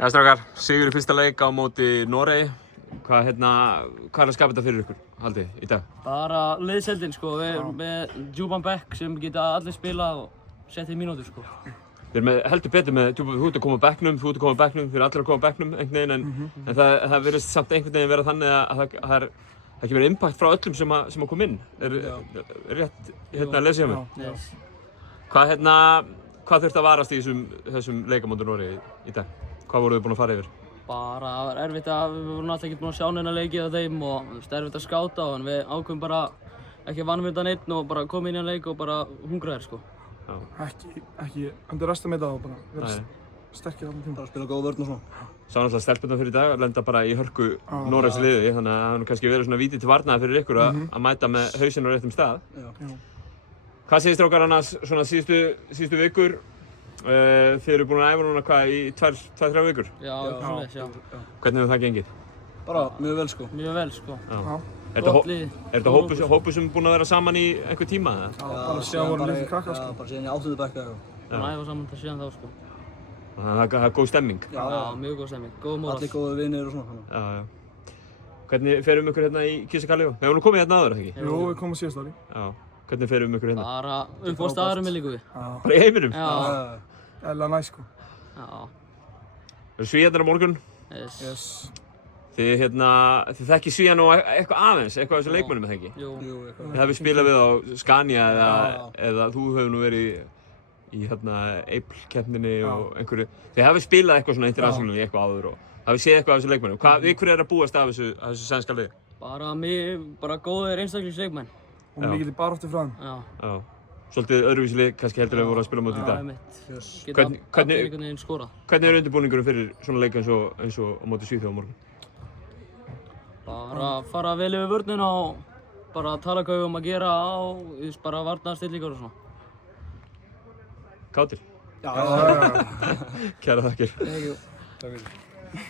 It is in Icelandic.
Já, strákar, sigur í fyrsta leik á móti Noregi. Hvað er að skapa þetta fyrir ykkur, haldið, í dag? Bara liðseldin, sko. Við erum með djúpan bekk sem geta allir spilað og sett í mínútur, sko. Við erum heldur betur með, þú ert að koma á bekknum, þeir eru allir að koma á bekknum einhvern veginn, en það virðist samt einhvern veginn vera þannig að það kemur impact frá öllum sem að koma inn. Er rétt að lesa hjá mér? Hvað þurfti að varast í þessum leik á móti Noregi í dag? Hvað voruð þið búin að fara yfir? Bara það var erfitt að við vorum alltaf ekki búin að sjá neina leikið af þeim og erfitt að skáta en við ákveðum bara ekki að vanmynda neitt og bara koma inn í leik og bara hungra þér, sko. Ekki underestimata og bara vera sterkir allan tíma. Bara spila góða vörn og svona. Sá náttúrulega stelpurnar fyrir í dag að lenda bara í hörku Noregs liði, þannig að það hefur kannski verið svona víti til varnaðar fyrir ykkur að mæta með hausinn á réttum stað. Hvað segir strákar annars svona síðustu vikur? Þið eru búin að æfa núna hvað í 2-3 vikur? Já, svoleiðis, já. Hvernig hefur það gengið? Bara mjög vel, sko. Mjög vel, sko. Er þetta hópur sem er búin að vera saman í einhver tíma? Bara síðan voru litlir krakkar, sko. Bara síðan í 8. bekk eða eitthvað. Búin að æfa saman þetta síðan þá, sko. Það er góð stemming? Já, mjög góð stemming. Góð móral. Allir góðir vinir og svona. Já. Hvernig ferum ykkur hérna í Kissakallíu? Við hefum nú komið hérna áður, ekki? Jú, við komum síðast ári. Já. Hvernig ferum ykkur hérna? Bara upp á staðurum við líka við. Bara í heiminum? Já. Eða næ, sko. Já. Eru Svíarnir á morgun? Yes. Þið þekkið Svíana og eitthvað aðeins, eitthvað af þessu leikmönnum, eða ekki? Jú. Þið hafið spilað við á Scania eða þú hefur nú verið í Eipl-keppninni og einhverju. Þið hafið spilað eitthvað svona international í eitthvað áður og hafið séð eitthvað af þessu leikmönnum. Við hverju er að búast af þessu sænska liði? Bara góðir einstaklingsleikmenn. Og mikil í baráttu frá þeim. Já. Svolítið öðruvísi lið kannski heldur en við vorum að spila á móti í dag. Já, einmitt. Geta allir einhvern veginn skorað. Hvernig er undirbúningurinn fyrir svona leik eins og á móti Svíþjóð á morgun? Bara fara vel yfir vörnina og bara tala hvað við höfum að gera á bara varnarstillingar og svona. Kátir? Já. Kærar þakkir. Takk fyrir.